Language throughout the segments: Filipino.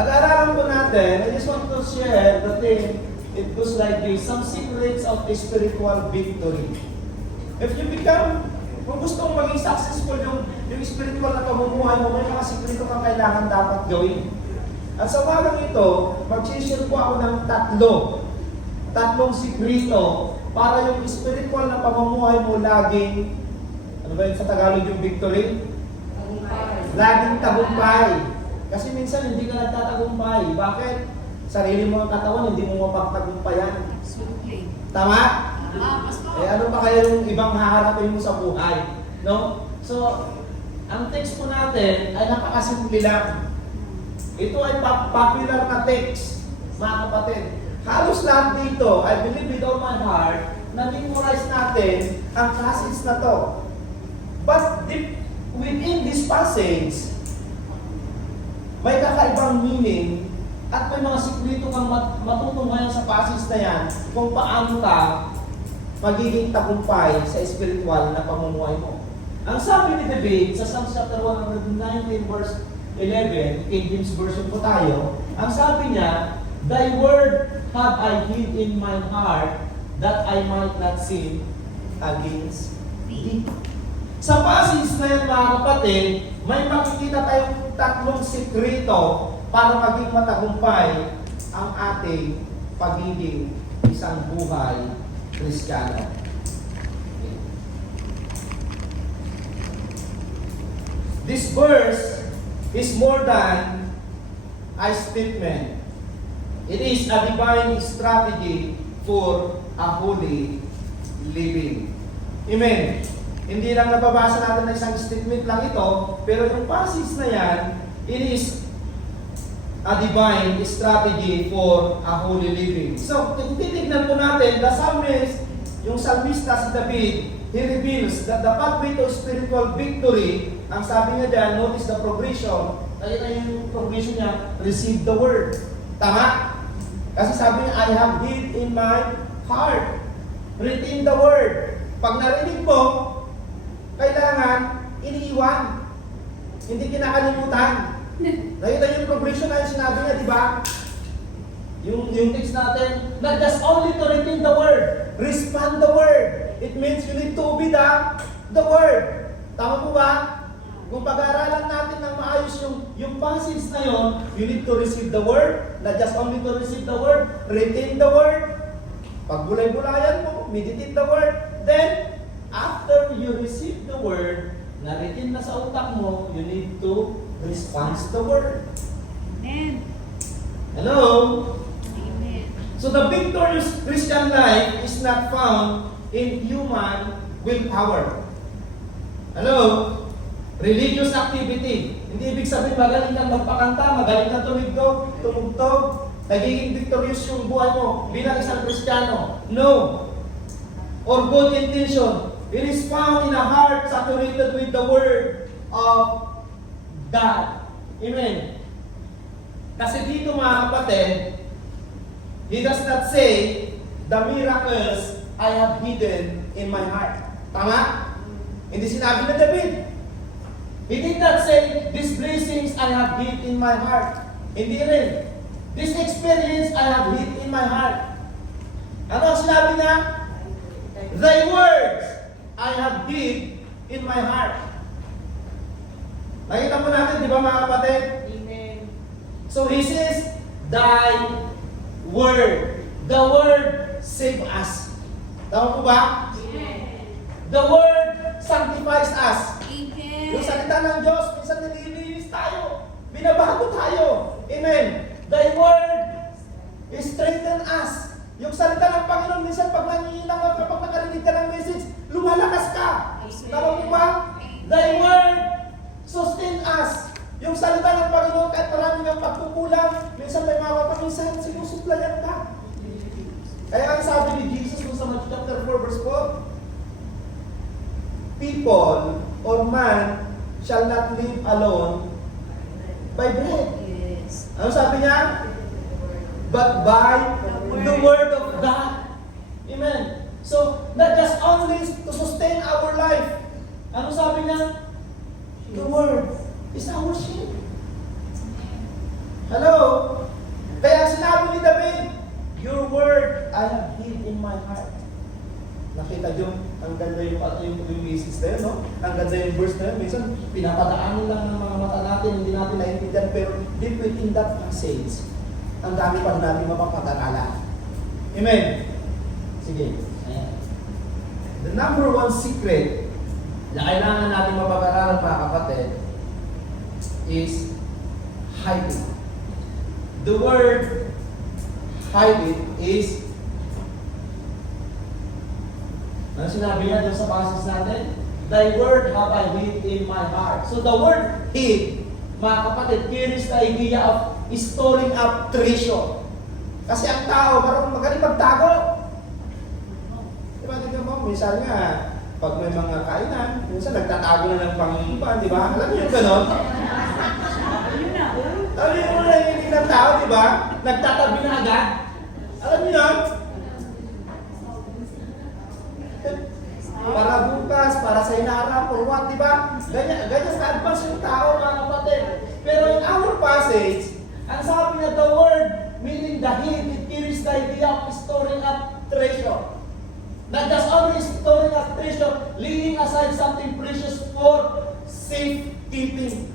Pag-aaralan po natin, I just want to share the thing. It goes like this, some secrets of a spiritual victory. If you become, kung gusto mong maging successful yung spiritual na pamumuhay mo, may mga sikreto kang kailangan dapat gawin. At sa umagang ito, mag-share po ako ng tatlong sikreto para yung spiritual na pamumuhay mo laging, ano ba yun sa Tagalog yung victory? Laging tagumpay. Kasi minsan hindi ka nagtatagumpay. Bakit? Sarili mo ang katawan, hindi mo mapagtagumpayan. Tama? Eh ano pa kaya yung ibang haharapin mo sa buhay? No? So, ang text po natin ay napakasimple lang. Ito ay popular na text, mga kapatid. Halos lahat dito, I believe with all my heart, na-memorize natin ang passage na to. But within this passage, may kakaibang meaning at may mga sikreto kang matutunghayan sa passage na yan kung paano ka magiging tagumpay sa spiritual na pamumuhay mo. Ang sabi ni David sa Psalms chapter 119 verse 11, King James Version po tayo, ang sabi niya, Thy word have I hid in my heart that I might not sin against thee. Sa passage na yan, mga kapatid, may makikita tayong tatlong sikreto para maging matagumpay ang ating pagiging isang buhay Kristiyano. This verse is more than a statement. It is a divine strategy for a holy living. Amen. Hindi lang nababasa natin na isang statement lang ito, pero yung passage na yan, it is a divine strategy for a holy living. So, kung titignan po natin, the psalmist, yung psalmista si David, he reveals that the pathway to spiritual victory, ang sabi niya dyan, notice the progression, ayun na yung progression niya, receive the word. Tama? Kasi sabi niya, I have hid in my heart. Retain the word. Pag narinig mo, kailangan iniiwan. Hindi kinakalimutan. Nakita yung progression na yung sinabi niya, di ba? Yung text natin, not just only to retain the word, respond the word. It means you need to obey the word. Tama po ba? Kung pag-aaralan natin ng maayos yung passage na yun, you need to receive the word, not just only to receive the word, retain the word. Pag bulay-bulayan mo, meditate the word. Then, after you receive the word, na-retain na sa utak mo, you need to respond to the word. Amen. Hello? Amen. So the victorious Christian life is not found in human willpower. Hello? Religious activity. Hindi ibig sabihin magaling kang magpakanta, magaling kang tumugtog, nagiging victorious yung buhay mo bilang isang Kristiyano. No. Or good intention. It is found in a heart saturated with the Word of God. Amen. Kasi dito mga kapatid, He does not say, the miracles I have hidden in my heart. Tama? Hindi sinabi na David. He did not say, these blessings I have hid in my heart. Hindi rin. This experience I have hid in my heart. Ano ang sinabi niya? Thy words I have hid in my heart. Nakita po natin, di ba mga kapatid? Amen. So he says, Thy word. The word save us. Tama po ba? Amen. The word sanctifies us. Amen. Yung salita ng Diyos, minsan nililinis tayo. Binabago tayo. Amen. Thy word strengthen us. Yung salita ng Panginoon, minsan pag nangihinang ka, kapag nakarinig ka ng message, lumalakas ka. Tama po ba? Thy word sustain us. Yung salita ng Panginoon, kahit marami kang pagkukulang, minsan may mga kapaminsan, sinusuplayan ka. Kaya ang sabi ni Jesus sa Matthew chapter 4 verse 4, people or man shall not live alone by bread. Yes. Ano sabi niya? But by the word of God. Amen. So, not just only to sustain our life. Ano sabi niya? The word is our shield. Hello? kita nyo, ang ganda yung basis na yun, no? Ang ganda yung verse na yun. Minsan, pinapadaanin lang ng mga mata natin, hindi natin naiintindihan, pero deep within that message, ang dami pa natin mapapag-aralan. Amen? Sige. Ayan. The number one secret na kailangan natin mapag-aralan, mga kapatid, is hiding. The word hiding is, ano sinabi niya doon sa passage natin? Thy word have I hid in my heart. So the word hid, mga kapatid, carries the idea of storing up treasure. Kasi ang tao, magaling magtago. Diba, tignan mo, minsan nga, pag may mga kainan, minsan nagtatago na ng pangipan, di ba? Alam niyo yung ganon? Alam niyo yung nangyayari ng tao, di ba? Nagtatabi na agad. Alam niyo yun? Para bukas, para sa inarap, or what, di ba? Ganyan sa advance yung tao, mga kapatid. Pero in our passage, ang sabi niya, the word, meaning the hid, it carries the idea of storing up treasure. Not just only storing up treasure, laying aside something precious for safekeeping.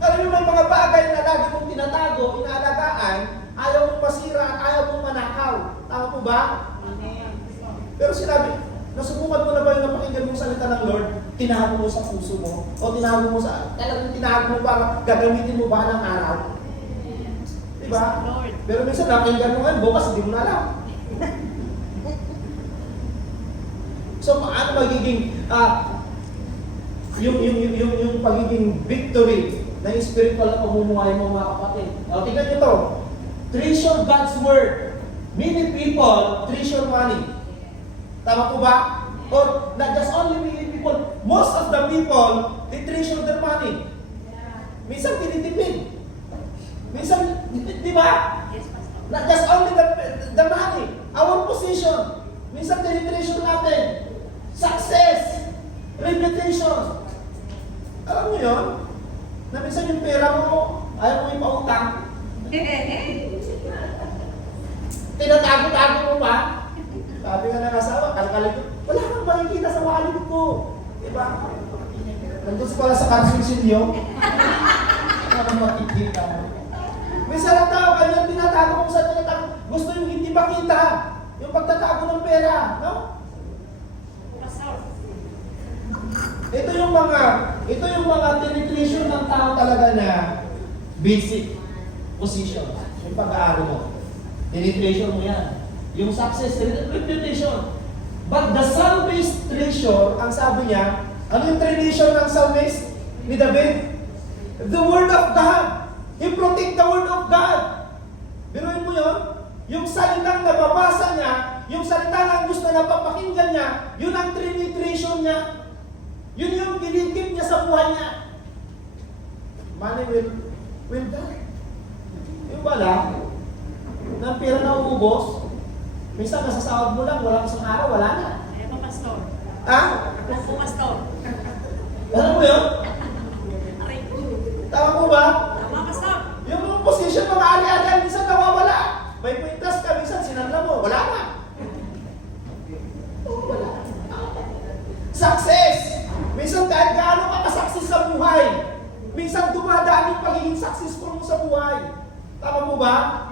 Alam mo, may mga bagay na lagi mong tinatago, inaalagaan, ayaw mong masira at ayaw mong manakaw. Tama po ba? Pero sinabi, nasubukan mo na ba yung napakinggan mong salita ng Lord? Tinago mo sa puso mo? O tinago mo sa, talagang tinago mo para gagamitin mo ba ng araw? Diba? Pero minsan napakinggan mo ngayon, bukas hindi mo na alam. So, paano magiging, yung pagiging victory ng spiritual na pamumuhay mo, mga kapatid? O, tingnan nyo to. Treasure God's Word. Many people treasure money. Tama po ba? Or not just only many people, most of the people, they treasure their money. Minsan tinitipid. Minsan, di ba? Not just only the money, our position. Minsan tinitreasure natin. Success, reputation. Alam mo yun? Na minsan yung pera mo, ayaw mo ipautang. Tinatago-tago mo pa. Sabi nga ng asawa, kalkalit ko, wala kang makikita sa wallet ko. Diba? Nandun pala sa karsinsinyo. Wala kang makikita. Minsan ang tao, kanya tinatago mo sa tinatago. Gusto yung hindi makita. Yung pagtatago ng pera. No? Ito yung mga tinitreasure ng tao talaga na basic position. Yung pag-aaral mo. Tinitreasure mo yan. Yung success, reputation. But the psalmist treasure, ang sabi niya, ano yung treasure ng psalmist ni David? The word of God. He protect the word of God. Biruin mo yun? Yung salitang nababasa niya, yung salita ng gusto na papakinggan niya, yun ang treasure niya. Yun yung kinikip niya sa buhay niya. Money will die. Yung bala, ng pera na uubos, minsan nasasahod mo lang, walang isang araw, wala na. Ayaw pa, pastor. Ha? Ayaw po, pastor. Alam mo yun? Aray po. Tama mo ba? Tama, pastor. Yung position mga ali-alian, minsan nawawala. May kwintas ka, minsan sinanla mo, wala na. Wala. Success! Minsan kahit gaano ka kasaksis sa buhay, minsan dumadaan yung pagiging successful mo sa buhay. Tama mo ba?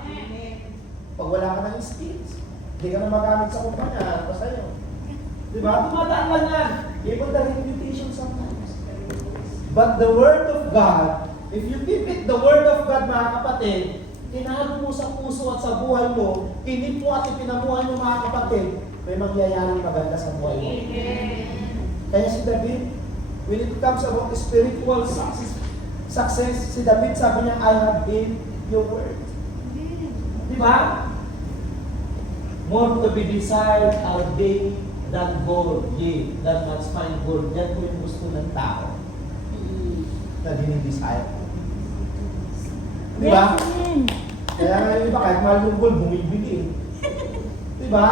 Pag wala ka ng skills, hindi ka na magamit sa kumpanya, basta yun. Diba? Dumadaan lang yan. Even the reputation sometimes. But the Word of God, if you keep it, the Word of God, mga kapatid, tinago mo sa puso at sa buhay mo, kinip mo at ipinamuhay mo, mga kapatid, may mangyayaring maganda sa buhay mo. Kaya si David, when it comes about spiritual success, si David sabi niya, I have hid your word. Diba? More to be desired are they than gold, yea, than much fine gold. Yan po yung gusto ng tao na dinidesire. Diba? Kaya nga yung iba, kahit mahal yung gold, bumibili. Diba?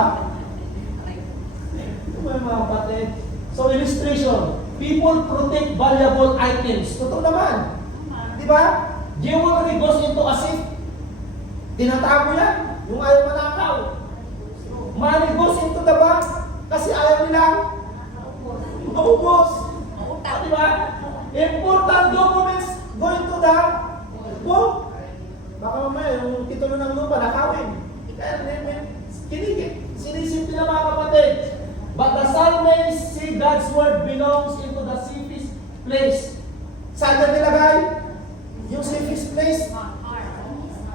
Ito mo yung mga kapatid. So, illustration. People protect valuable items. Totoo naman. Diba? Jewelry goes into a safe. Tinatago yan. Yung ayaw manakaw. money goes into the bank kasi ayaw nilang maubos. Mautang. Di ba? Important documents go into the bank. Baka mamaya yung titulo ng lupa nakawin. Sinisip nila mga kapatid. But the psalmist see God's word belongs into the safest place. Saan na nilagay? Yung safest place.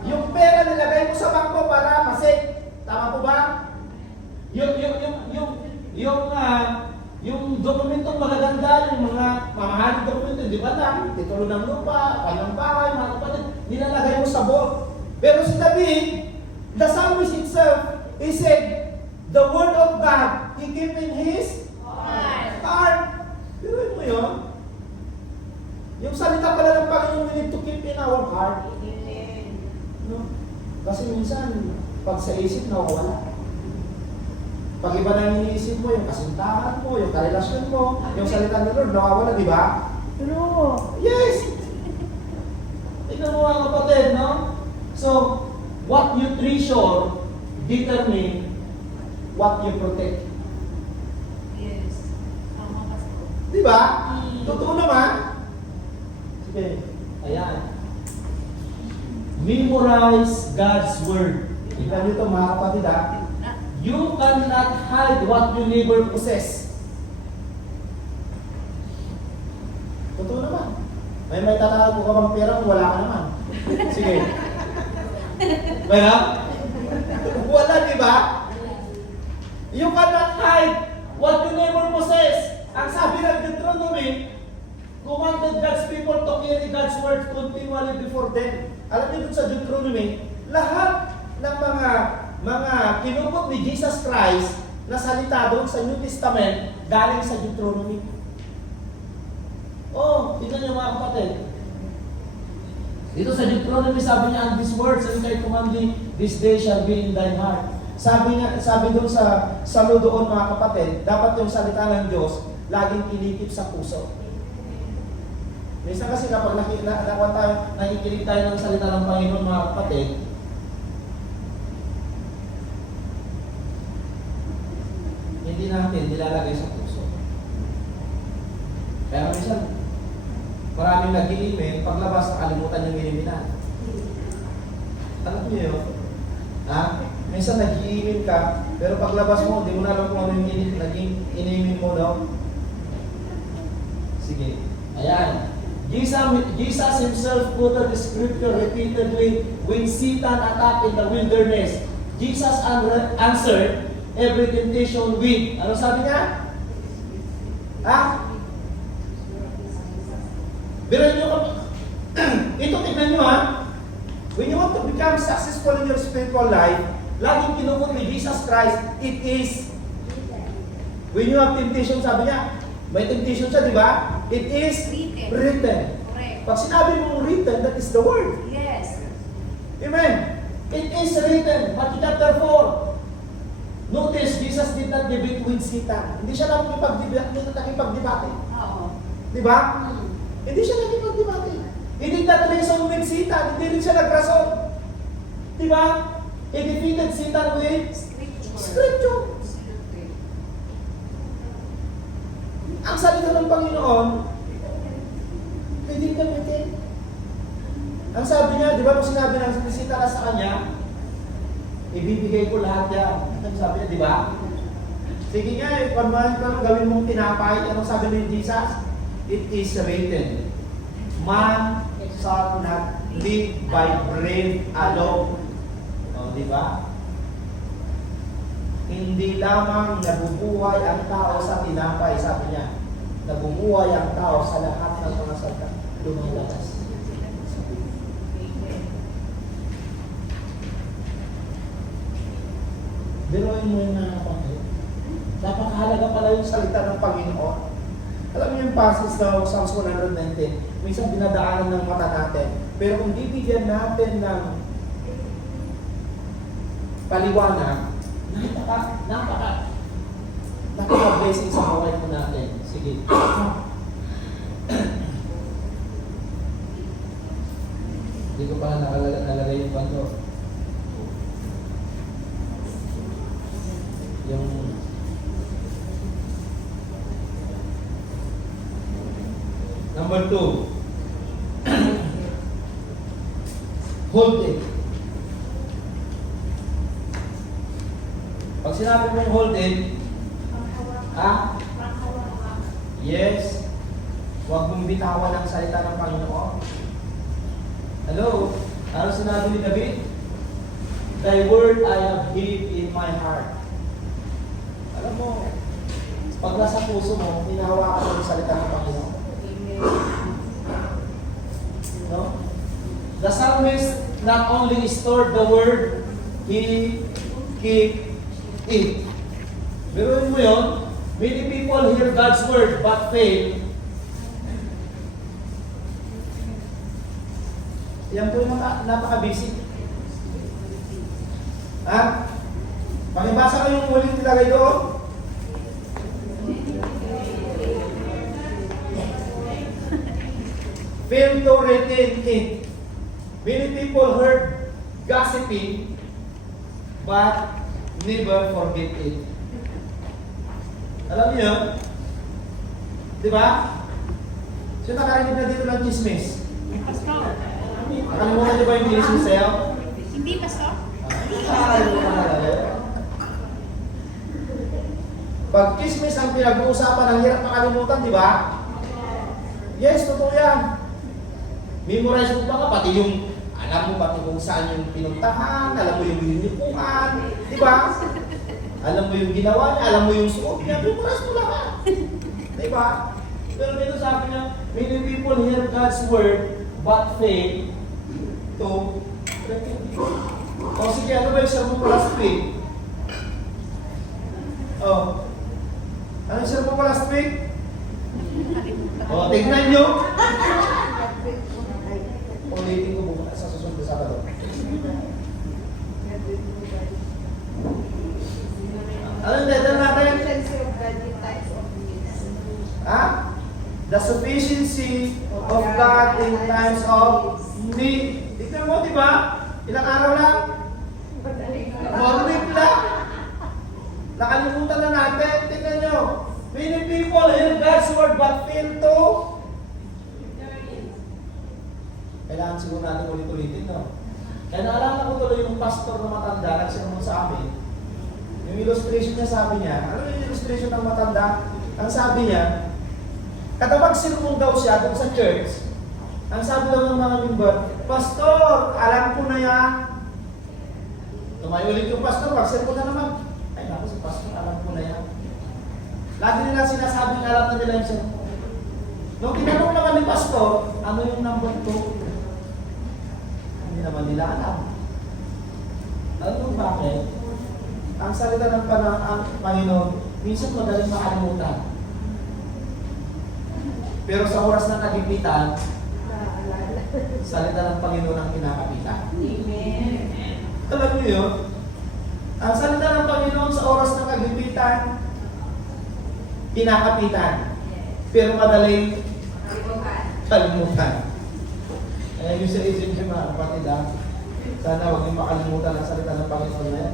Yung pera nilagay mo sa bangko para masik. Tama po ba? Yung dokumentong magaganda, yung mga mamahaling dokumento, di ba lang? Titulo ng lupa, kanyang bahay, mga kapatid, nilalagay mo sa vault. Pero si David, the psalmist itself, he said, the word of God, he keep in his heart. Pero mo yun? Yung salita pala ng Panginoon, we need to keep in our heart. No? Kasi minsan, pag sa isip, nawawala. Pag iba na iniisip mo, yung kasintahan mo, yung karelasyon mo, yung salita ng Lord, nawawala, di ba? Pero, yes! Tingnan mo mga kapatid, no? So, what you treasure determine what you protect. Yes. Tama, Pastor. Di ba? Totoo naman. Sige, ayan. Memorize God's Word. Tingnan nyo ito mga kapatid ha. You cannot hide what you never possess. Totoo naman. May tatawag mo ka bang pera kung wala ka naman. Sige. Kaya? Wala, di ba? You cannot hide what you never possess. Ang sabi ng Deuteronomy, commanded God's people to carry God's word continually before them. Alam niyo dun sa Deuteronomy, lahat ng mga kinupot ni Jesus Christ na salita doon sa New Testament galing sa Deuteronomy. Oh, tignan niyo mga kapatid. Dito sa Deuteronomy sabi niya, and these words that I command thee this day shall be in thine heart. Sabi doon sa doon mga kapatid, dapat yung salita ng Diyos laging kinikip sa puso. Minsan kasi kapag nakikinig tayo ng salita ng Panginoon mga kapatid, hindi natin nilalagay sa puso. Kaya minsan, maraming nag-i-email, paglabas, nakalimutan yung iniiminan. Alam niyo yun? Ha? Minsan nag-i-email ka, pero paglabas mo, hindi mo na alam kung ano yung naging in-email mo, no? Sige. Ayan. Jesus himself quoted the scripture repeatedly when Satan attacked in the wilderness. Jesus answered every temptation with, ano sabi niya? Ha? Biran nyo kami. Ito, tignan nyo ha. When you want to become successful in your spiritual life, laging kinukot ni Jesus Christ, it is. When you have temptation, sabi niya, may temptation siya, di ba? It is written. Correct. Pag sinabi mong written, that is the word. Yes. Amen. It is written. Matthew chapter 4. Notice, Jesus did not debate with Satan. Hindi siya nakipagdebate. Oo. Di ba? Hindi siya nakipagdebate. He did not reason with Satan. Hindi rin siya nagrason. Di ba? He defeated Satan with Scripture. Ang salita ng Panginoon, pwedeng gamitin. Ang sabi niya, di ba nung sinabi ng Satan sa kanya, ibibigay ko lahat yan. Ang sabi niya, di ba? Sige nga, gawin mong tinapay. Anong sabi ni Jesus? It is written, man shall not live by bread alone. O, di ba? Hindi lamang nabubuhay ang tao sa tinapay, sabi niya. Nabubuhay ang tao sa lahat ng mga salita lumalabas. Biruin mo yung mga kapatid. Napakahalaga pala yung salita ng Panginoon. Alam niyo yung passage na Psalms 119, minsan dinadaanan ng mata natin. Pero kung bibigyan natin ng paliwanag, napaka-blessing sa buhay mo natin. Sige. Hindi ko pa nakalagay yung bando. Yung number 2. Hold it. Pag sinabi mong hold it, ha? Yes. Huwag mong bitawan ang salita ng Panginoon. Hello? Ano sinabi ni David? Thy word I have hid in my heart. Alam mo, pag nasa puso mo, hinahawakan mo ang salita ng Panginoon. No? The psalmist not only stored the word, he keep it. Biruin mo yun, many people hear God's word but fail. Yan po yung napaka-basic. Ha? Pakibasa ko yung muling nilagay doon. Fail to retain it. Many people heard gossiping but never forget it. Alam niyo? Di ba? Sino nakarinig na dito ng chismis? Pastor. Nakalimutan niyo ba yung chismis sa'yo? Hindi, Pastor. Nakalimutan na talaga. Pag chismis ang pinag-uusapan, ang hirap makalimutan, di ba? Yes, totoo yan. Memorize mo pa ka, pati yung, alam mo pati kung saan yung pinuntahan, alam mo yung unipuan, di ba? Alam mo yung ginawa niya, alam mo yung suot niya, memorize mo lahat. Di ba? Pero dito sabi niya, many people hear God's word, but fail to retain it. O sige, ano ba yung sermon mo last week? Oh. Ano yung sermon mo last week? O, tignan nyo. Ulitin ko bukas sa susunod na Sabado. Ano yung title natin? Ha? The sufficiency of God in times of need. Tignan mo, di ba? Ilang araw lang? 4 week lang. Nakalimutan na natin. Tignan nyo. Many people hear God's word but fail to. Kailangan siguro natin ulit-ulitin, no? Kaya naalala ko tuloy yung pastor na matanda, nagsinamon sa amin. Yung illustration niya, sabi niya, ano yung illustration ng matanda? Ang sabi niya, katabag sinumong daw siya doon sa church. Ang sabi daw ng mga member, Pastor, alam ko na yan. Tumayo ulit yung pastor, pag-sermon na naman. Ay, naku, si pastor, alam ko na yan. Lagi nila sinasabing alam na nila yung sermon. Nung tinanong naman ni pastor, ano yung number 2? Hindi naman nila alam. Alam mo bakit? Ang salita ng Panginoon, minsan madaling makalimutan. Pero sa oras ng kagipitan, salita ng Panginoon ang kinakapitan. Amen. Alam niyo yun? Ang salita ng Panginoon sa oras ng kagipitan, kinakapitan. Pero madaling kalimutan. Kaya yung sa isip niyo mga kapatid, sana huwag niyo makalimutan ang salita ng Panginoon na yan.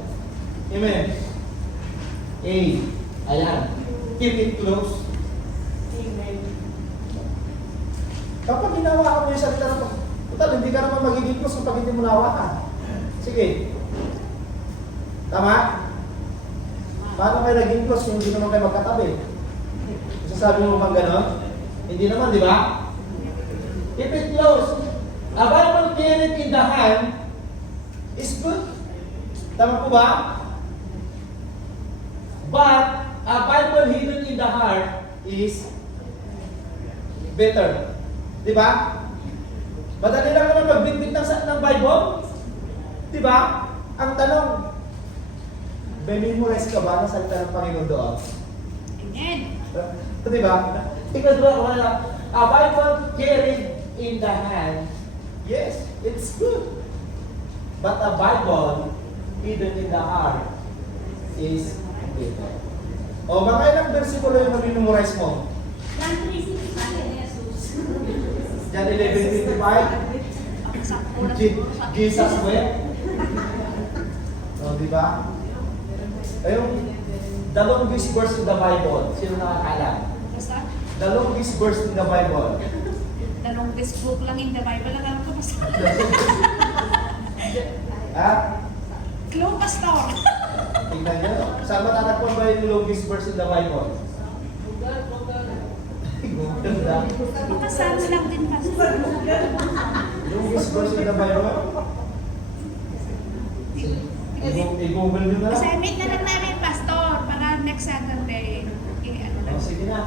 Amen. A. Ayan. Keep it close. Amen. Kapag ginawa mo yung salita ng Panginoon, total, hindi ka naman magiging close kapag hindi mo nawakan. Sige. Tama? Paano kayo naging close kung hindi naman kayo magkatabi? Sasabi mo bang gano'n? Hindi naman, di ba? Keep it close. A Bible carried in the hand is good. Tama po ba? But a Bible hidden in the heart is better. Di ba? Madali lang naman magbitbit ng Bible. Di ba? Ang tanong, may memorize ka ba ng salita ng Panginoon doon? Amen. Di ba? Because a Bible carried in the hand, yes, it's good. But a Bible hidden in the heart is better. O, mga ilang versikulo yung mamimemorize mo? John 3:65. John 11:55? Jesus wept? O, di ba? Ayun, the longest verse in the Bible. Sino nakakala? Basta, The longest verse in the Bible. tanong this book lang in the Bible, alam ko basta. Ha? Clue, pastor. Tingnan nyo. Saan matatagpuan ba yung longest verse in the Bible? Google lang. Makasama lang din, pastor. Longest verse in the Bible? I-google nyo na lang. Assignment na lang namin, pastor, para next Saturday. Okay, ano lang. Oh, sige na.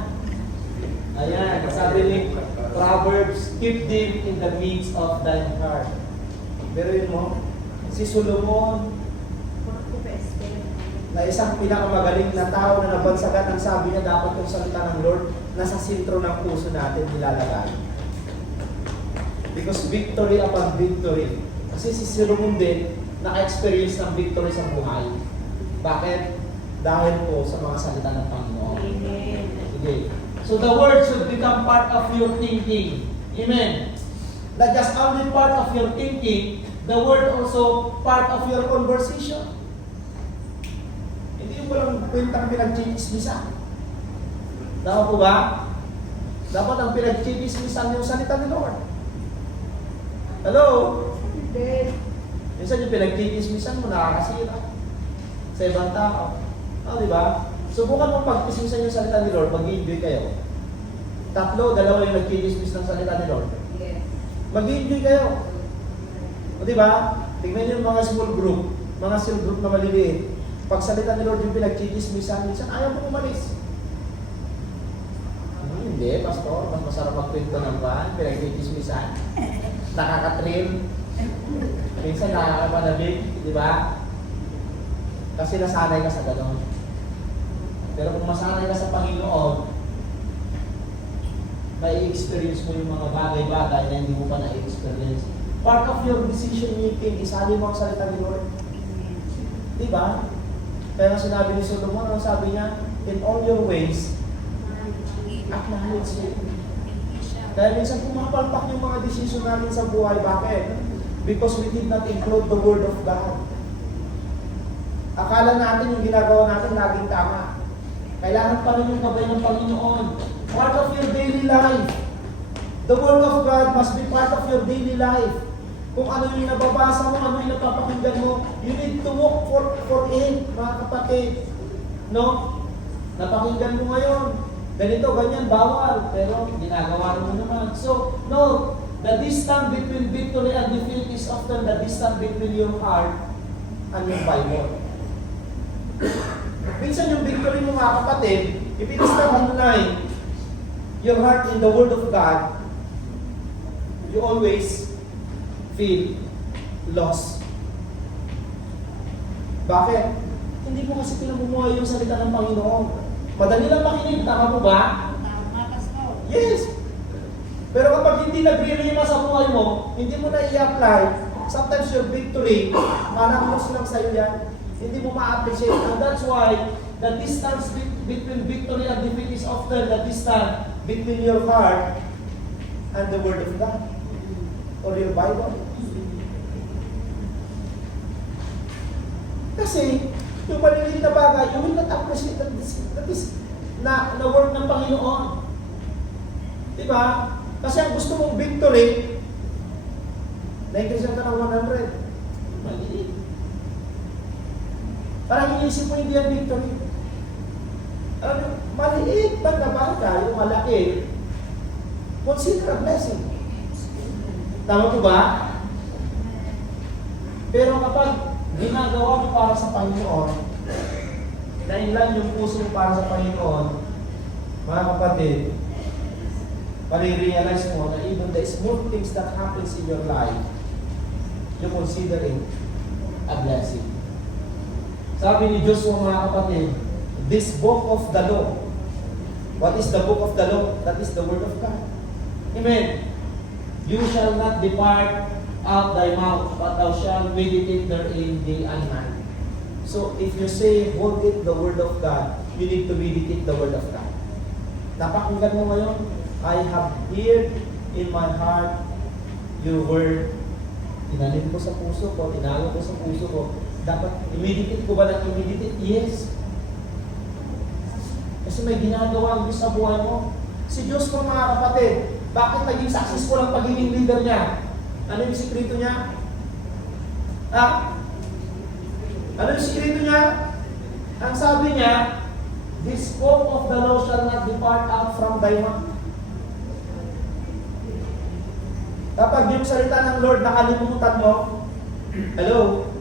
Ayan, sabi ni Proverbs, keep them in the midst of thine heart. Pero yun mo, si Solomon, na isang pinakamagaling na tao na nabansagan, ang sabi niya, dapat yung salita ng Lord nasa sentro ng puso natin nilalagay. Because victory upon victory. Kasi si Solomon din, naka-experience ng victory sa buhay. Bakit? Dahil po sa mga salita ng Panginoon. Amen. Sige. So the word should become part of your thinking. Amen. Not just only part of your thinking, the word also part of your conversation. Hindi yung walang kwentang pinag-chismisan. Tama po ba? Dapat ang pinag-chismisan yung salita ni Lord. Hello? Minsan yung pinag-chismisan mo, nakakasira sa ibang tao. Di ba? Subukan mo pag-chismisan yung salita ni Lord, mag-enjoy kayo. Tatlo, dalawa yung nag-chismis ng salita ni Lord. Mag-enjoy kayo. O di ba? Tingnan niyo yung mga small group, mga cell group na maliliit. Pag salita ni Lord yung pinag-chismisan, minsan ayaw mo umalis. Hindi, pastor, mas masarap magkwento ng buwan, pinag-chismisan. Nakaka-thrill. Minsan nakakapanabig, di ba? Kasi nasanay ka sa gano'n. Pero kung masanay ka sa Panginoon, mai-experience mo yung mga bagay-bagay na hindi mo pa na-experience. Part of your decision making, isali mo ang salita ni Lord. Di ba? Kaya nga sinabi ni Solomon, ang sabi niya, in all your ways, acknowledge Him. Kaya minsan pumapalpak yung mga decision namin sa buhay. Bakit? Because we did not include the Word of God. Akala natin yung ginagawa natin laging tama. Kailangan pa rin yung gabay ng Panginoon. Part of your daily life. The Word of God must be part of your daily life. Kung ano yung nababasa mo, ano yung napapakinggan mo, you need to walk for it, mga kapatid. No? Napakinggan mo ngayon. Ganito, ganyan, bawal. Pero ginagawa mo naman. So, no. The distance between victory and defeat is often the distance between your heart and your Bible. Minsan yung victory mo, mga kapatid, if it is not online, your heart in the Word of God, you always feel lost. Bakit? Hindi mo kasi pinamumuhay yung salita ng Panginoon. Madali lang makinig, tama mo ba? Tama, pastor. Yes! Pero kapag hindi nagre-rema sa buhay mo, hindi mo na i-apply, sometimes your victory, parang loss lang sa'yo yan. Hindi mo ma-appreciate. And that's why the distance between victory and defeat is often the distance between your heart and the Word of God or your Bible. Kasi, yung maliliit na bagay, you will not appreciate that is na work ng Panginoon. Diba? Kasi ang gusto mong victory, na-increase ka ng 100. Maliit. Parang inisip mo hindi yan victory. Maliit ba na bagay, yung malaki, consider a blessing. Tama po ba? Pero kapag ginagawa mo para sa Panginoon, nailan yung puso mo para sa Panginoon, mga kapatid, pare-realize mo na even the small things that happens in your life, you consider it a blessing. Sabi ni Joshua, mga kapatid, this book of the law. What is the book of the law? That is the Word of God. Amen. You shall not depart out thy mouth, but thou shalt meditate therein day and night. So, if you say, hold it the Word of God, you need to meditate the Word of God. Napakinggan mo ngayon, I have heard in my heart your word. Inalim ko sa puso ko, inalo ko sa puso ko. Dapat, i-meditate ko ba ng i-meditate? Yes. Kasi may ginagawa ang Diyos sa buhay mo. Si Diyos ko mga kapatid, bakit naging successful ang pagiging leader niya? Ano yung sikreto niya? Ha? Ano yung sikreto niya? Ang sabi niya, "This book of the law shall not depart out from thy mouth." Kapag yung salita ng Lord nakalimutan mo, hello?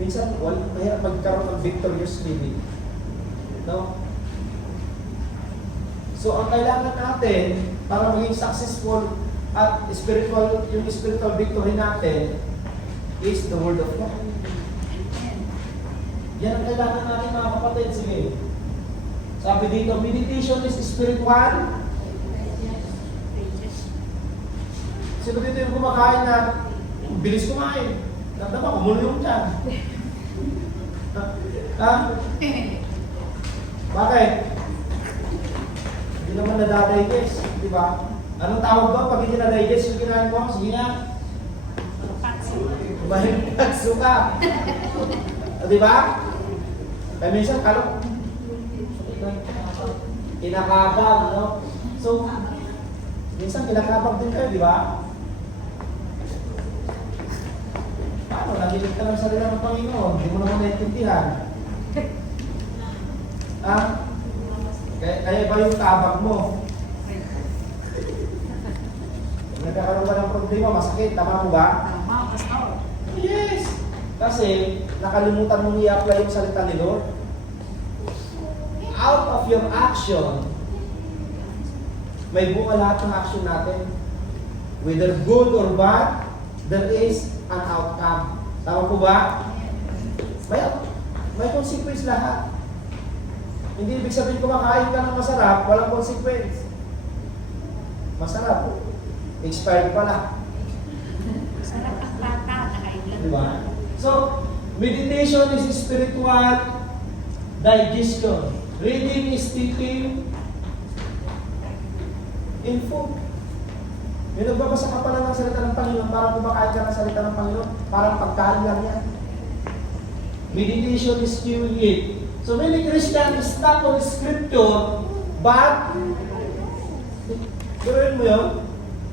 Minsan, mahirap magkaroon ng victorious living. No? So, ang kailangan natin para maging successful at spiritual, yung spiritual victory natin is the Word of God. Yan ang kailangan natin mga kapatid. Sige. Sabi dito, meditation is spiritual. Sino dito yung kumakain na bilis kumain? Dapat kumulong dyan. Ha? Bakit? Hindi naman nadadigest, di ba? Anong tawag ba pag hindi nadadigest yung kinain mo? Sige nga. Mahirap suka. Di ba? Kaya minsan, kalo, kinakabang, no? So, minsan kinakabang din kayo, di ba? Paano? Nagilig ka ng salita ng Panginoon. Hindi mo naman naiintindihan. Ha? Kaya ba yung tabak mo? Nagkakaroon ka ng problema, masakit. Tama mo ba? Tama, pastor. Yes! Kasi nakalimutan mong i-apply yung salita ni Lord. Out of your action, may bunga lahat ng action natin. Whether good or bad, there is an outcome. Tama po ba? May consequence lahat. Hindi ibig sabihin kumakain ka ng masarap, walang consequence. Masarap. Expired pala. Sarap ang bata, nakailan. Di ba? So, meditation is spiritual digestion. Reading is steeping in food. Yung nagbabasa ka pala ng salita ng Panginoon, parang kumakain ka ng salita ng Panginoon, parang pagkain lang yan. Meditation is chewing it. So many Christians is stuck on scripture, but, turuin mo yun,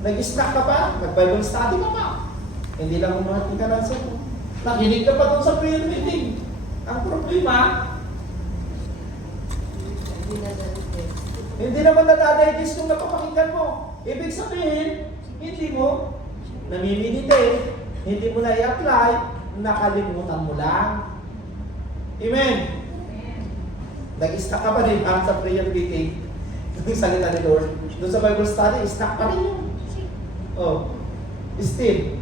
nag-stuck ka pa, nag-Bible study ka pa. Hindi lang umahating ka ng sayo. Nakinig ka pa doon sa prayer meeting. Ang problema, hindi naman nadadigest yung napapakinggan mo. Ibig sabihin, hindi mo namimeditate, hindi mo na i-apply, nakalimutan mo lang. Amen? Nag-stuck ka pa rin sa prayer meeting, yung salita ni Lord. Doon sa Bible study, stuck pa rin yun. Oh, still.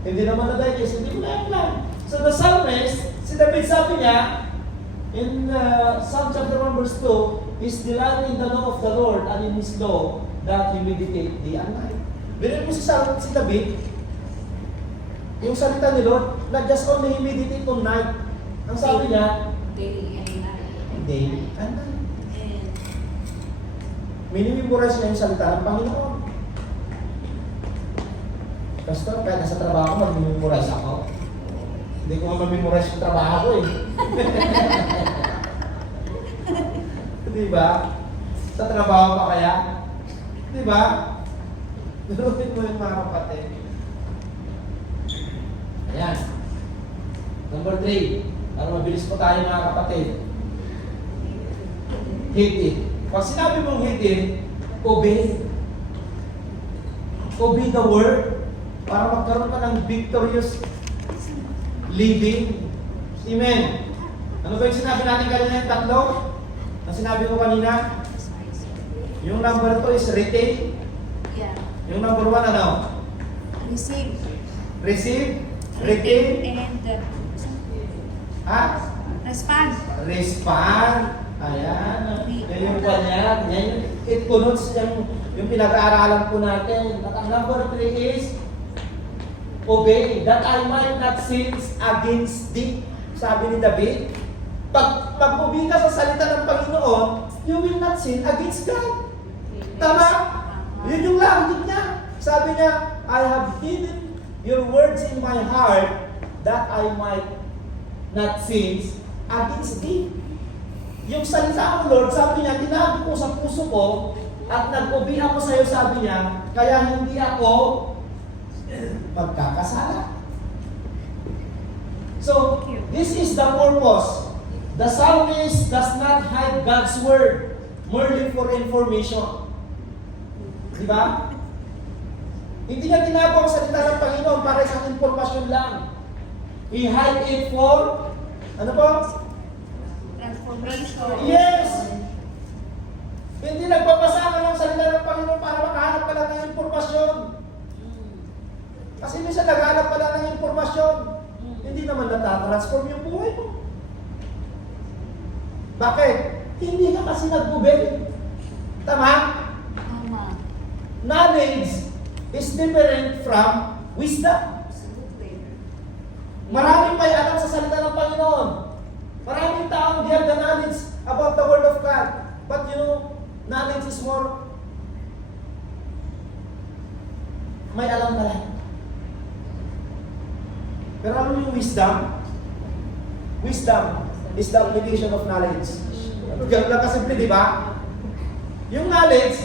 Hindi naman na-digest, hindi mo na-apply. So the psalmist, si David sabi niya, in Psalm chapter 1 verse 2, is delighting in the law of the Lord and in His law that he meditate day and night. Birin mo si David, yung salita ni Lord, not just only he meditate on night. Ang sabi niya, Daily and night. day and night. And Minimemorize niya yung salita ng Panginoon. Pastor, kahit nasa trabaho ko, mag-memorize ako. Hindi ko ma-memorize yung trabaho ko eh. Di ba? Sa trabaho pa kaya? Di ba? Durutin mo yung mga kapatid. Ayan. Number 3. Para mabilis po tayo mga kapatid. Hate it. Pag sinabi mong hate it, obey. Obey the word para magkaroon ka ng victorious living. Amen. Ano ba yung sinabi natin kanina yung tatlo? Ang sinabi ko kanina? Yung number 2 is retain. yeah. Yung number 1 ano? Receive. Receive. Retain. And Ha? respond. Respond. Ayan. Yan yung kanya. Yan yung it connotes yung pinag-aaralan po natin. At ang number 3 is obey, that I might not sin against thee. Sabi ni David, pag-obey ka sa salita ng Panginoon, you will not sin against God. Tama? Yun yung langit niya. Sabi niya, I have hidden your words in my heart that I might not sin against thee. yung salita ng Lord, sabi niya, tinago ko sa puso ko at nag-ubi ako sa iyo, sabi niya, kaya hindi ako magkakasala. So, this is the purpose. The psalmist does not hide God's word merely for information. Di ba? Hindi niya tinago ang salita ng Panginoon para sa informasyon lang. He hide it for, ano po? Transformation. Yes! Hindi nagpapasa ka ng salita ng Panginoon para makahanap ka lang ng informasyon. Kasi minsan naghanap ka lang ng informasyon. Hindi naman natatransform yung buhay mo. Bakit? Hindi ka kasi nag-google. Tama? Tama. Knowledge is different from wisdom. Maraming may alam sa salita ng Panginoon. Maraming taong they have the knowledge about the Word of God. But you know, knowledge is more, may alam ka lang. Pero ano yung wisdom? Wisdom is the application of knowledge. Ganun lang kasimple, di ba? Yung knowledge,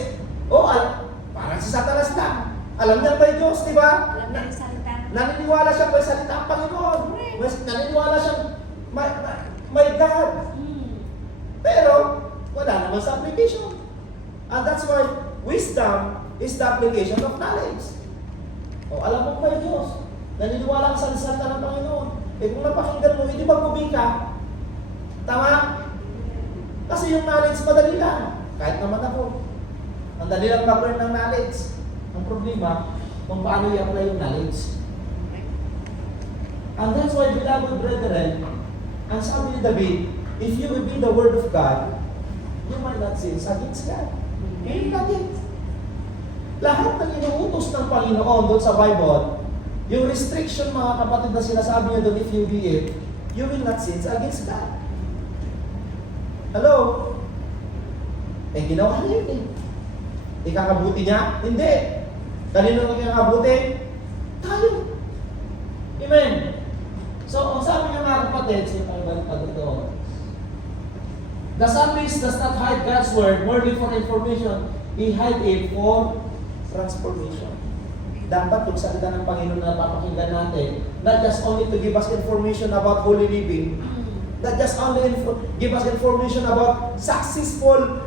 parang si Satanas lang. Alam niya ba yung Diyos, di ba? Alam na yung salita. Naniniwala siya may salita ang Panginoon. Naniniwala siya may God. Pero, wala naman sa application. And that's why wisdom is the application of knowledge. Alam mo may Diyos. Naniniwala ka sa salita ng Panginoon. Kung napakinggan mo, hindi magbubi ka. Tama? Kasi yung knowledge madali lang. Kahit naman ako. Ang dali lang mag-learn ng knowledge. Ang problema, kung paano i-apply yung knowledge. And that's why, beloved brethren, ang sabi ni David, if you obey the word of God, you might not sin against God. Yun natin. Lahat ng inuutos ng Panginoon doon sa Bible, yung restriction mga kapatid na sinasabi niya doon, if you obey it, you will not sin against God. Hello? Ginawa niya yun eh. Ikakabuti niya? Hindi. Kanino nang ikakabuti? Tayo. Amen. So, ang sabi niya mga kapatid, siya pang balik doon. The psalmist does not hide God's word merely for information. He hide it for transformation. Dapat yung salita ng Panginoon na napapakinggan natin, not just only to give us information about holy living, not just only give us information about successful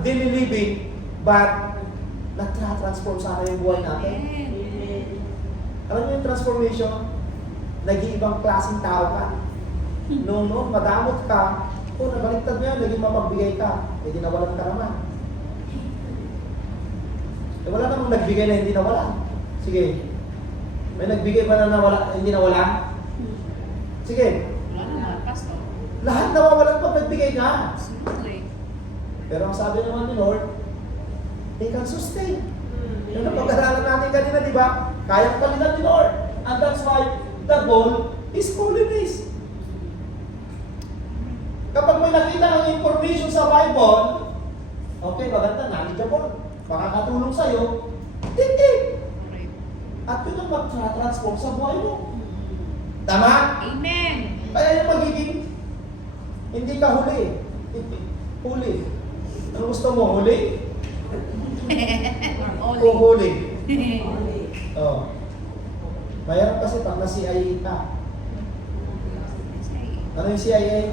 daily living, but nagtra-transform sana yung buhay natin. Alam niyo yung transformation? Nag-iibang klaseng tao ka. Noon, madamot ka. Nabaliktad mo yan, naging mapagbigay ka. Hindi nawalan ka naman. Wala namang nagbigay na hindi nawalan. Sige. May nagbigay ba na nawala, hindi nawalan? Sige. Wala naman, pastor. Lahat nawawalan pag nagbigay ka. Absolutely. Pero ang sabi naman ni Lord, they can sustain. Yung napag-aralan natin kanina, di ba? Kayang palitan ni Lord. And that's why the goal is holiness. Kapag may nakita kang information sa Bible, okay, maganda, knowledgeable, makakatulong sa'yo, hindi. At yun ang mag-transform sa buhay mo. Tama? Amen. Kaya yung magiging, hindi ka huli. Huli. Ano gusto mo, huli? Or O only. huli? Oh. Mayroon kasi pag na-CIA ka. Ano yung CIA?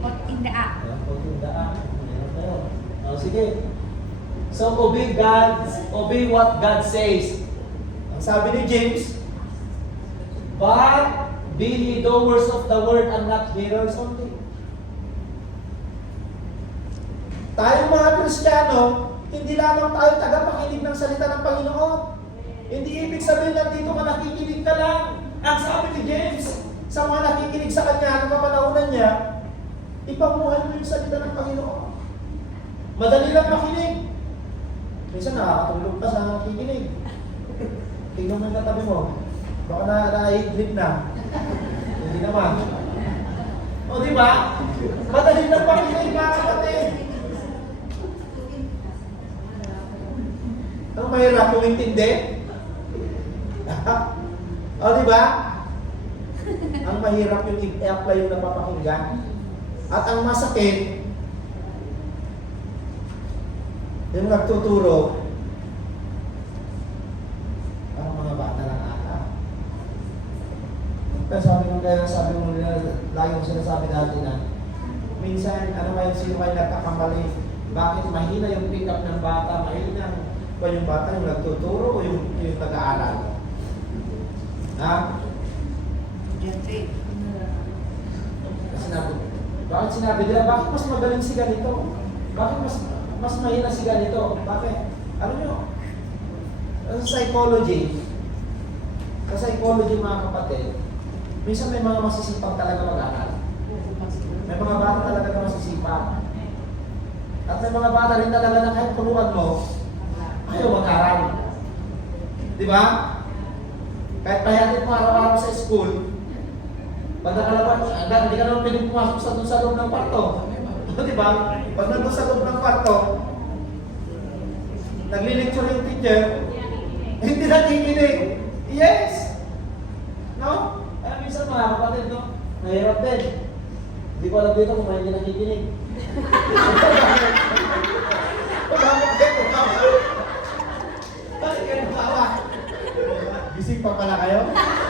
Caught in the act. Mayroon na yun. Oh, sige. So, obey what God says. Ang sabi ni James, but be ye doers of the word and not hearers only. Tayong mga Kristiyano, hindi lamang tayo tagapakinig ng salita ng Panginoon. Hindi ibig sabihin na dito ka nakikinig ka lang. Ang sabi ni James, sa mga nakikinig sa kanya, ng kapanahunan niya, ipamuhay mo yung salita ng Panginoon. Madali lang makinig. Minsan nakakatulog ka sa nakikinig. Tingnan mo yung katabi mo. Baka na-higit na. Hindi naman. O di ba? Madali lang makinig mga kapatid. Ano mahirap kung intindi? O di ba? Ang mahirap yung i-apply yung napapakinggan. At ang masakit, Yung nagtuturo, parang mga bata lang ata. Kaya sabi mo nila, lagi mo sinasabi dati na, minsan, sino kayo nagkakamali, bakit mahina yung pick up ng bata, mahina ba yung bata yung nagtuturo o yung nag-aaral? Ha? Bakit sinabi nila, bakit mas magaling si ganito? Bakit mas mahina si ganito? Bakit? Ano nyo? Sa psychology mga kapatid, minsan may mga masisipag talaga mag-aaral. May mga bata talaga na masisipag. At may mga bata rin talaga na kahit punuan mo, ayaw mag-aaral. Di ba? Kahit pahiyatin mo araw-araw sa school, pag nakalabas, hindi ka naman pwedeng pumasok sa loob ng kwarto. Di ba? Pag nandun sa loob ng kwarto, nagli-lecture yung teacher, hindi nakikinig. Yes! No? Kaya minsan mga kapatid, no? Mahirap din. Hindi ko alam dito kung may hindi nakikinig. Bakit kayo nakawa? Gising pa pala kayo?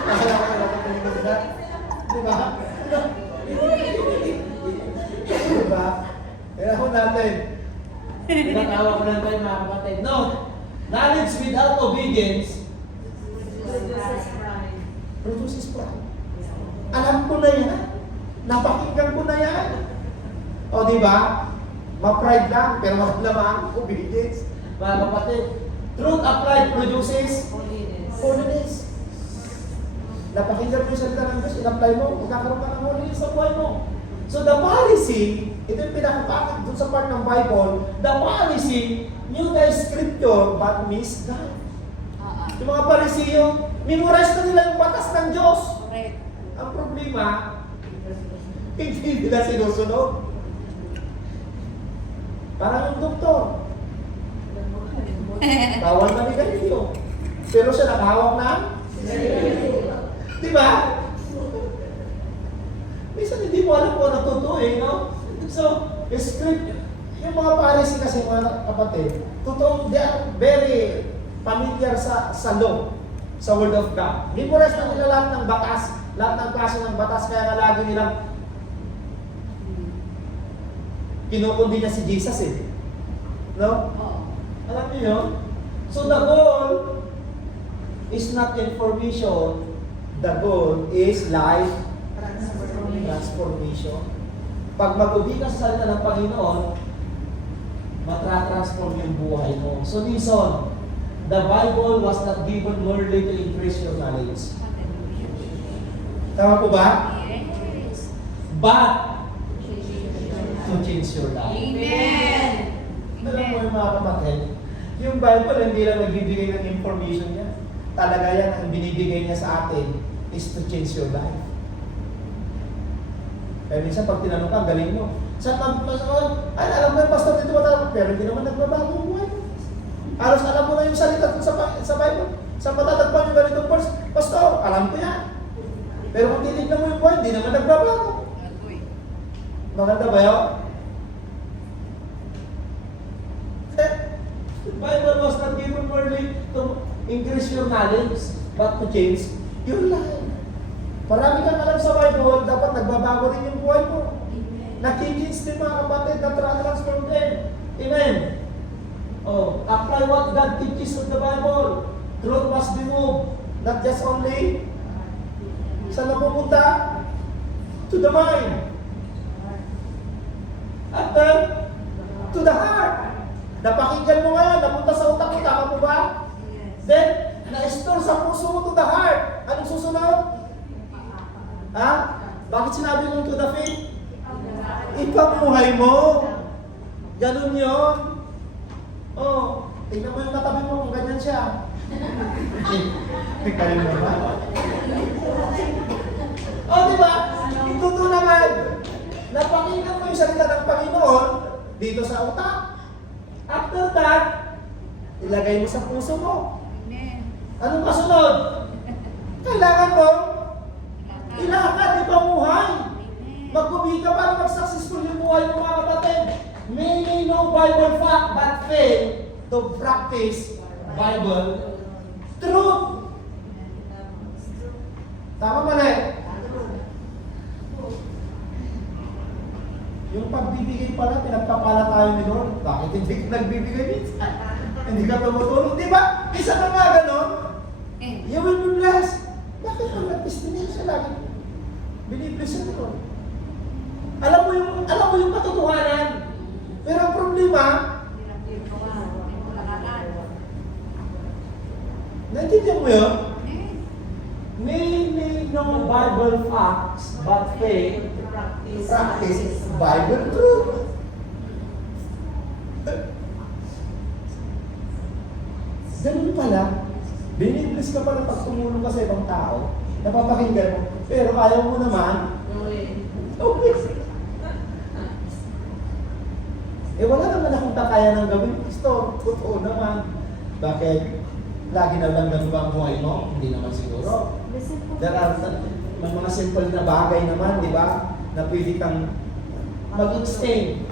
Nakala ko na nakikinig na. Diba? Diba? Kaya ako natin. Pinatawa ko lang tayo mga kapatid. No! Knowledge without obedience produces pride. Alam ko na yan. Napakinggan ko na yan. O diba? Ma-pride lang, pero wala naman obedience. Mga kapatid, truth applied produces holiness. Napakinggan mo yung salita ng Diyos, in-apply mo, magkakaroon ka ng holiness sa buhay mo. So the policy, ito yung pinakapakit dun sa part ng Bible, the policy knew the scripture but missed God. Yung mga Parisiyo, memorize na nila yung batas ng Diyos. Correct. Ang problema, hindi nila sinusunod. Parang yung doktor. Bawal na ni ganito. Pero siya nakahawak na? Diba? Minsan hindi mo alam kung ano totoo eh, no? So, script, yung mga Pharisee kasi mga kapatid, totoo, they are very familiar sa law, sa Word of God. Memorize na nila lahat ng batas, lahat ng klase ng batas, kaya nga lagi nilang kinukundi niya si Jesus eh. No? Alam niyo yun? So the goal is not information, the goal is life transformation. Pag mag-ubi ka sa salita ng Panginoon, matra-transform yung buhay mo. So listen, the Bible was not given merely to increase your knowledge. Tama po ba? Yes. But to change your life. Amen. Alam mo yung mga kapatid, yung Bible hindi lang nagbibigay ng information niya. Talaga yan, ang binibigay niya sa atin is to change your life. Kaya minsan pag tinanong ka, galing mo. Saan ay alam mo yung pastor dito matawag, pero hindi naman nagbabago ang buhay. Halos alam mo na yung salita sa Bible. Saan matatagpuan yung ganitong verse? Pastor, alam ko yan. Pero kung titignan mo yung buhay, hindi naman nagbabago. Maganda ba yun? The Bible was not given merely to increase your knowledge, but to change your life. Marami kang alam sa Bible, dapat nagbabago rin yung buhay mo. Nakikins din mga kapatid, na-transform din. Amen. Oh, apply what God teaches in the Bible. Truth must be moved. Not just only saan napupunta? To the mind. At then, to the heart. Napakinggan mo ngayon, napunta sa utak mo, tama mo ba? Then, na-store sa puso mo to the heart. Anong susunod? Ha? Bakit sinabi mo to the faith? Ipamuhay mo. Ganun yun. Oh, tingnan mo yung katabi mo kung ganyan siya. Kayo naman. Oh, di ba? Totoo naman. Napakinggan mo yung salita ng Panginoon dito sa utak. After that, ilagay mo sa puso mo. Amen. Anong kasunod? Kailangan mo ilakad, ipamuhay. Magkubi ka para mag-successful yung buhay mo mga kapatid. May know Bible fact but fail to practice Bible truth. Tama mali? Yung pagbibigay pala, pinagpapala tayo ni Lord. Bakit hindi ka nagbibigay minsan? Hindi ka tumutulong, di ba? Isa ka nga ganon, you will be blessed. Bakit ang nag-testimony siya lagi? Binibless ni Lord. Alam mo yung katotohanan. Pero ang problema, naintindihan mo yun? Many know Bible facts, but fail practice Bible truth. Ganun pala. Binibless ka pala pag tumulong ka sa ibang tao, napapakinggan mo, pero ayaw mo naman, okay. Wala naman akong kaya ng gawin. Gusto, totoo naman. Bakit? Lagi na lang ganun ba ang buhay mo? Hindi naman siguro. There are mga simple na bagay naman, di ba? Na pwede kang mag-extend.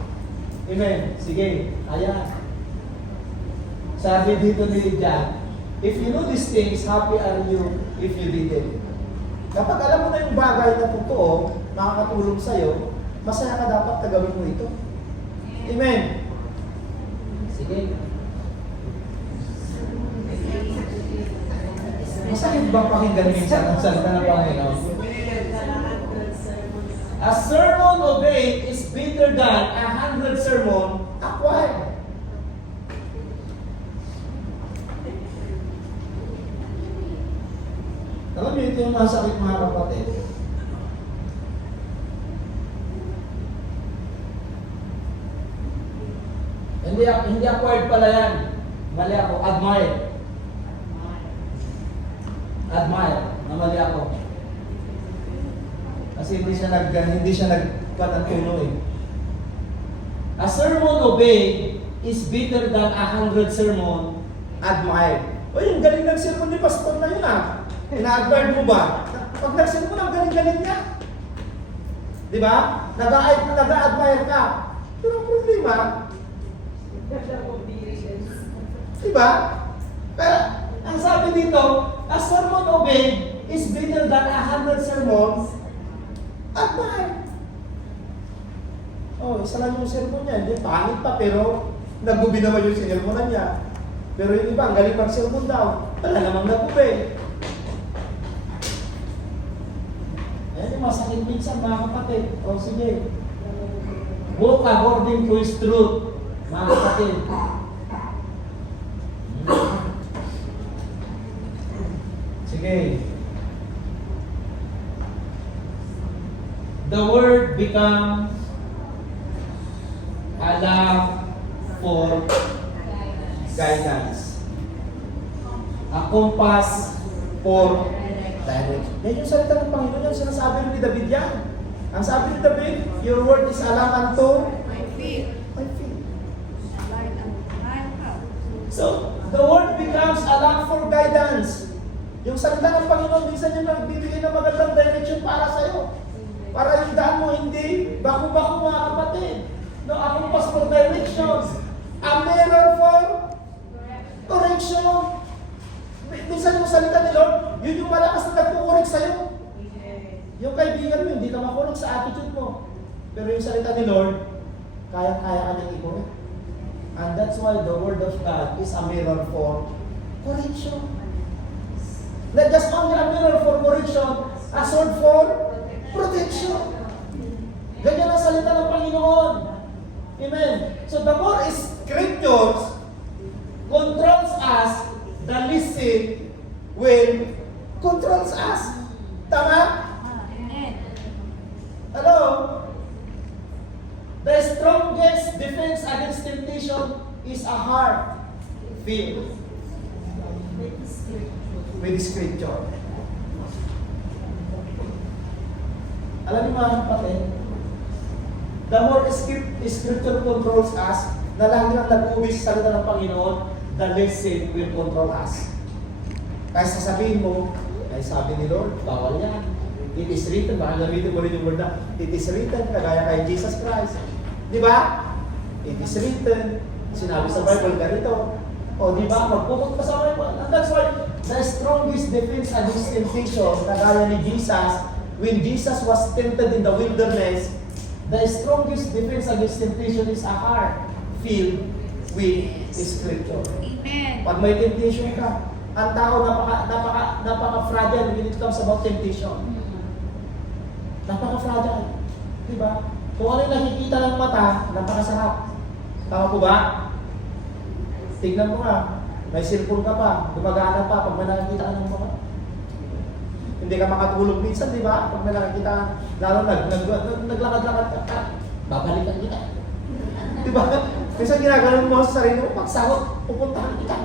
Amen. Sige, ayan. Sabi dito ni John, if you know these things, happy are you if you did it. Kapag alam mo na yung bagay na totoo, makakatulong sa'yo, masaya ka dapat na gawin mo ito. Amen. Sige. Masakit bang pakinggan minsan ang salita ng Panginoon? A sermon obeyed is better than 100 sermon acquired. Alam niyo, ito yung masakit mga kapatid. Hindi acquired pala yan. Mali ako. Admired. Admire. Namali ako. Kasi hindi siya nagpatantuno eh. A sermon obeyed is better than 100 sermon admired. O yung galing ng sermon ni pastor na yun ah. Ina-admire mo ba? Pag nag-sermon, ang galing-galing niya. Di ba? Nag-admire ka. Pero ang problema, di ba? Pero ang sabi dito, a sermon obeyed is better than 100 sermons admired. Oh, isa lang yung sermon niya. Hindi, pangit pa, pero nagubi naman yung sermonan niya. Pero yung iba, ang galing pang sermon daw. Wala namang nagubi. Ayan yung masakit minsan, mga kapatid. O sige. Walk according to His truth, mga kapatid. Sige. The word becomes a lamp for guidance. A compass for direction. Yan yung salita ng Panginoon, yan sinasabi ni David yan. Ang sabi ni David, your word is a lamp unto My feet. my feet. Light and my path. So, the word becomes a lamp for guidance. Yung salita ng Panginoon, minsan yung nagbibigay ng magandang direction para sa'yo. Para yung daan mo hindi baku-baku mga kapatid. No, akong pas for direction. A mirror for correction. Minsan yung salita ni Lord, yun yung malakas na nagkukorek sa'yo. Yung kaibigan mo, hindi ka makulong sa attitude mo. Pero yung salita ni Lord, kaya-kaya ka niyang i-correct. And that's why the Word of God is a mirror for correction. Not just only a mirror for correction, a sword for protection. Ganyan ang salita ng Panginoon. Amen. So the more scriptures controls us, the listen will controls us. Tama? Amen. Hello? The strongest defense against temptation is a heart filled with scripture. Alam niyo mga kapatid, the more scripture controls us, na lagi nang nag-uwi sa salita ng Panginoon, the less sin will control us. Kaya sasabihin mo, ay sabi ni Lord, bawal yan. It is written, baka gamitin mo rin yung word na, it is written, kagaya kay Jesus Christ. Di ba? It is written. Sinabi sa Bible ganito. O, di ba? Magpupot pa sa Bible. And that's why the strongest defense against temptation, kagaya ni Jesus, when Jesus was tempted in the wilderness, the strongest defense against temptation is a heart filled with Scripture. Amen. Pag may temptation ka, ang tao napaka-fragile when it comes about temptation. Napaka-fragile. Diba? Kung ano yung nakikita ng mata, napakasarap. Tama po ba? Tignan mo nga, may cellphone ka pa, gumagana pa pag may nakikita ka ng mata. Hindi ka makatulog minsan, di ba? Pag may nakikita, lalo naglakad-lakad ka, babalikan kita. Di ba? Minsan ginaganon mo sa sarili mo, pagsahot, pupuntahan kita.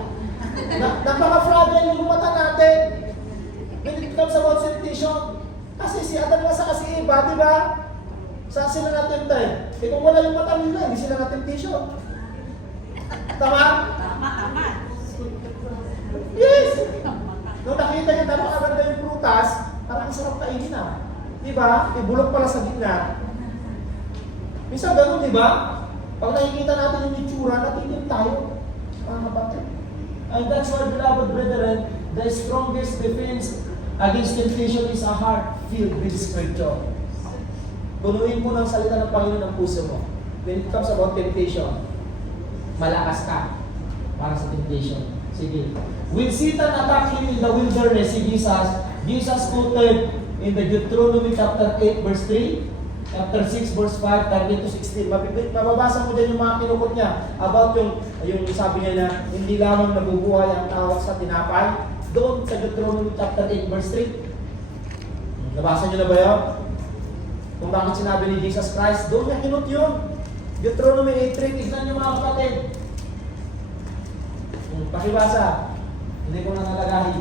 Napaka-fragile yung mata natin. When it comes about temptation, kasi si Adam nga sa kasi iba, di ba? Saan sila na-tempted? Eh kung wala yung mata nila, hindi sila na-temptation. Tama? Tama. Yes! Nung nakita niya napakaganda yung prutas, parang sarap kainin na. Di ba? Ibulok pala sa gitna. Minsan ganun, di ba? Pag nakikita natin yung itsura, natigil tayo. Mga kapatid. And that's why, beloved brethren, the strongest defense against temptation is a heart filled with Scripture. Punuin mo ng salita ng Panginoon ang puso mo. When it comes about temptation, malakas ka para sa temptation. Sige. When Satan attacked him in the wilderness, si Jesus quoted in the Deuteronomy chapter 8 verse 3, chapter 6 verse 5, 13 to 16. Mababasa mo dyan yung mga kinukot niya about yung sabi niya na hindi lamang nabubuhay ang tawag sa tinapay. Doon sa Deuteronomy chapter 8 verse 3. Nabasa niyo na ba yun? Kung bakit sinabi ni Jesus Christ, doon niya kinut yun. Deuteronomy 8:3, tignan niyo mga kapatid. Pakibasa. Hindi ko na nalagahi.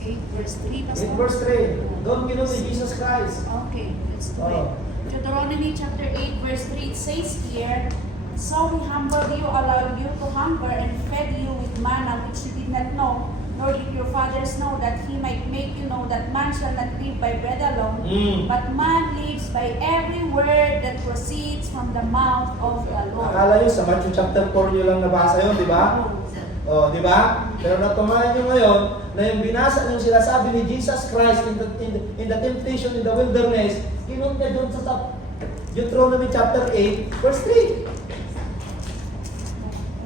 8 verse 3. 8 verse 3. Doon kinut ni Jesus Christ. Okay, let's do it. Oh. Deuteronomy chapter 8 verse 3, it says here, "So he humbled you, allowed you to hunger, and fed you with manna which you did not know, nor did your fathers know, that he might make you know that man shall not live by bread alone, but man lives by every word that proceeds from the mouth of the Lord." Akala nyo sa Matthew chapter 4 nyo lang nabasa yun, di ba? O, di ba? Pero natumahan nyo ngayon na yung binasa yung sinasabi ni Jesus Christ in the temptation in the wilderness, kinut niya doon sa Deuteronomy chapter 8 verse 3.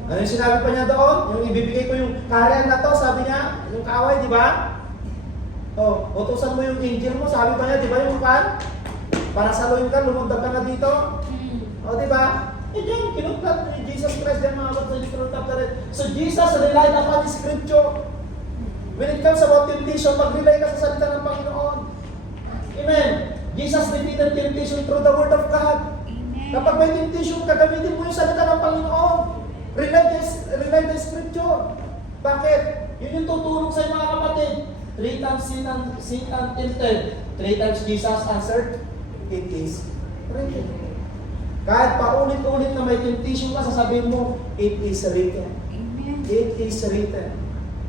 Ano yung sinabi pa niya doon? Yung ibibigay ko yung kaharian na to, sabi niya, yung kaaway, di ba? O, utusan mo yung angel mo, sabi pa niya, di ba yung pan? Para saluhin ka, lumundag ka na dito. O, di ba? Eh, diyan, kinutlat ni Jesus Christ yan mga kapatid sa chapter 8. So, Jesus relied upon the Scripture. When it comes about temptation, mag-rely ka sa salita ng Panginoon. Amen. Jesus defeated temptation through the Word of God. Amen. Kapag may temptation, gagamitin mo yung salita ng Panginoon. Rely the Scripture. Bakit? Yun yung tutulong sa mga kapatid. 3 times Satan tempted. 3 times Jesus answered, "It is written." Kahit paulit-ulit na may temptation ka, sasabihin mo, "It is written." Amen. It is written.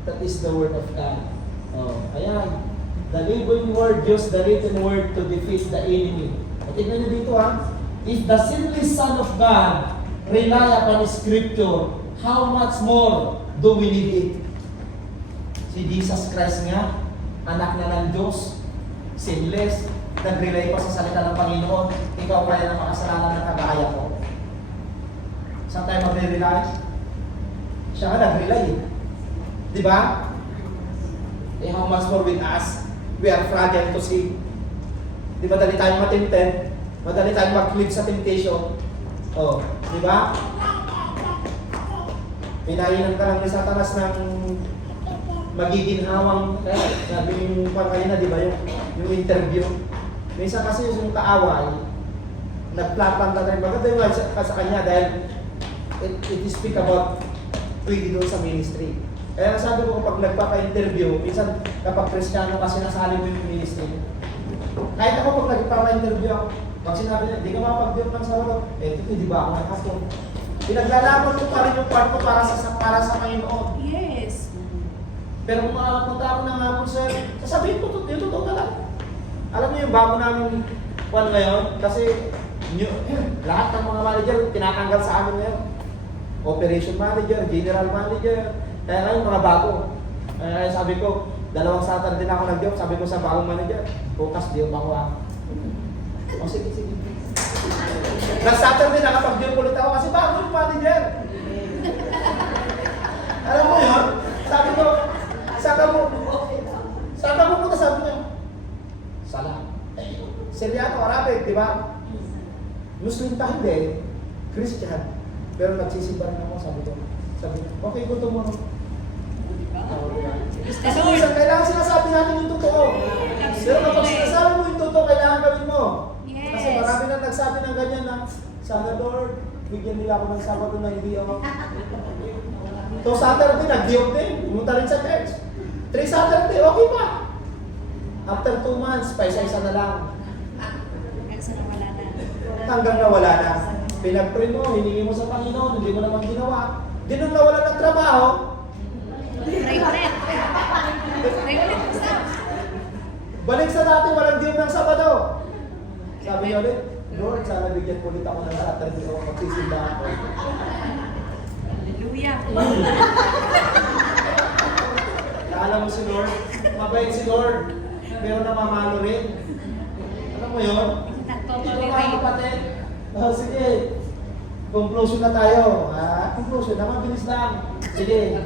That is the word of God. Oh, ayan. The living word, use the written word to defeat the enemy. O, tignan niyo dito ha. If the sinless Son of God rely upon Scripture, how much more do we need it? Si Jesus Christ nga, anak na ng Diyos, sinless, nag-rely pa sa salita ng Panginoon, ikaw kaya ng makasalanan ng kagaya ko. Saan tayo magre-rely? Siya nga nag-rely. Di ba? Eh, how much more with us? We are fragile to sin. Di ba dali tayong matempted? Madali tayong mag-click sa temptation. Oh, di ba? Pinainan ka lang ni Satanas ng magiging hawang, sabi yung kanina, di ba, yung interview. Minsan kasi yung kaaway, nagplapang ka rin. Maganda yung sa kanya dahil it speak about pwede doon sa ministry. Kaya sabi ko kapag nagpapa-interview, minsan kapag Kristiyano kasi nasali mo yung ministry. Kahit ako pag nagpapa-interview ako, pag sinabi niya, di ka mapag-build ng Sabado, di ba ako nakasyon? Pinaglalaban ko pa rin yung part ko para sa Panginoon. Yes. Pero kung makapunta ako ng hapon, sir, sasabihin ko, yung totoo talaga. Alam niyo yung bago namin kwan ngayon, kasi lahat ng mga manager, tinatanggal sa amin ngayon. Operation manager, general manager, kaya ngayon mga bago. Kaya sabi ko, 2 Saturday na ako nag-job, sabi ko sa bagong manager, bukas di ako ako. O sige. Last Saturday nakapag-job ulit ako kasi bago yung manager. Alam mo yun? Sabi ko, saan ka pupunta? Sabi niya, Sala. Syriano, Arabic, di ba? Muslim ka hindi, Christian. Pero nagsisimba rin ako, sabi niya, okay, go tomorrow. Kasi minsan, kailangan sinasabi natin yung totoo. Pero kapag sinasabi mo yung totoo, kailangan gawin mo. Kasi Yes. marami na nagsabi ng ganyan na, sana Lord, bigyan nila ako ng Sabado na hindi ako. So Saturday, nag-diop din. Pumunta rin sa church. 3 Saturday, okay pa. After 2 months, paisa-isa na lang. Hanggang nawala na. Pinag-pray mo, hiningi mo sa Panginoon, hindi mo naman ginawa. Di nung nawala ng trabaho, balik sa dati, walang diop ng Sabado. Sabi niya ulit, Lord, sana bigyan ko ulit ako ng Saturday o magsisimba ako. Hallelujah. Alam mo si Lord, mabait si Lord, pero namamalo rin. Alam mo yun? Ito mga kapatid. Sige, conclusion na tayo. Conclusion, mabilis lang. Sige.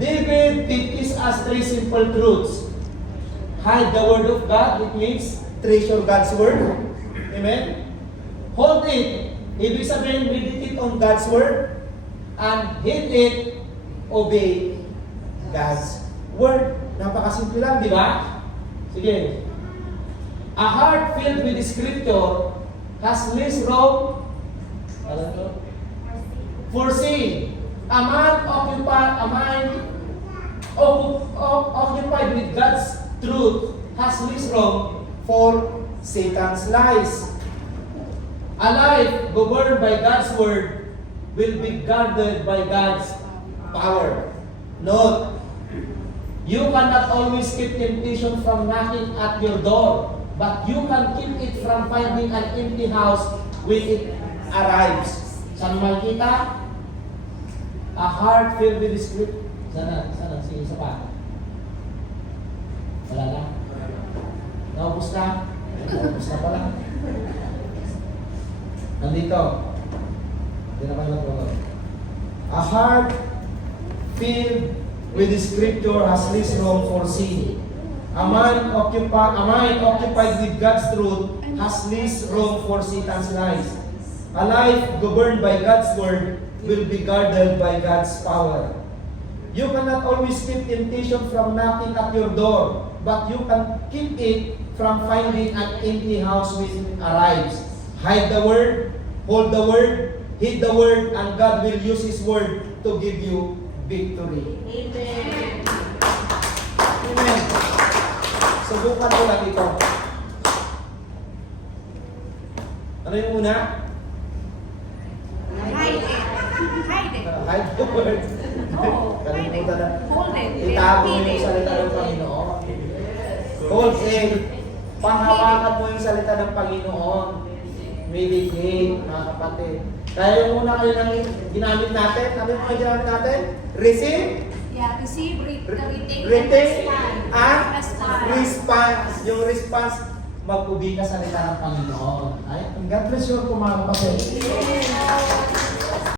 David teaches us 3 simple truths. Hide the word of God, it means treasure God's word. Amen? Hold it, ibig sabihin meditate on God's word. And hate it, obey God's word. Napakasimple lang, di ba? Sige. A heart filled with Scripture has less room for sin. A mind occupied with God's truth has less room for Satan's lies. A life governed by God's word will be guarded by God's power. Note, you cannot always keep temptation from knocking at your door, but you can keep it from finding an empty house when it arrives. Saan makikita? A heart filled with Scripture. Sana, sige, isa pa. Wala na? Naubos na? Naubos na pala. Nandito. Hindi na kayo natulog. A heart filled with the Scripture has less room for sin. A mind occupied with God's truth has less room for Satan's lies. A life governed by God's word will be guarded by God's power. You cannot always keep temptation from knocking at your door, but you can keep it from finding an empty house when it arrives. Hide the word, hold the word, heed the word, and God will use His word to give you victory. Amen. Amen. Subukan ko lang ito. Ano yung una? Hide it. Hide it. Hide the word. Oh, hide it. Kalimutan na. Hold it. Itago mo Hide yung it. salita ng Panginoon. Hold it. Panghawakan mo yung salita ng Panginoon. Meditate, mga kapatid. Kaya yung una kayo nang ginamit natin, ano yung mga ginamit natin? Receive, Yeah, receive, retake, retake, and respond. response. Yung response, mag-ubi ka sa salita ng Panginoon. Ay, God bless you po mga kapatid.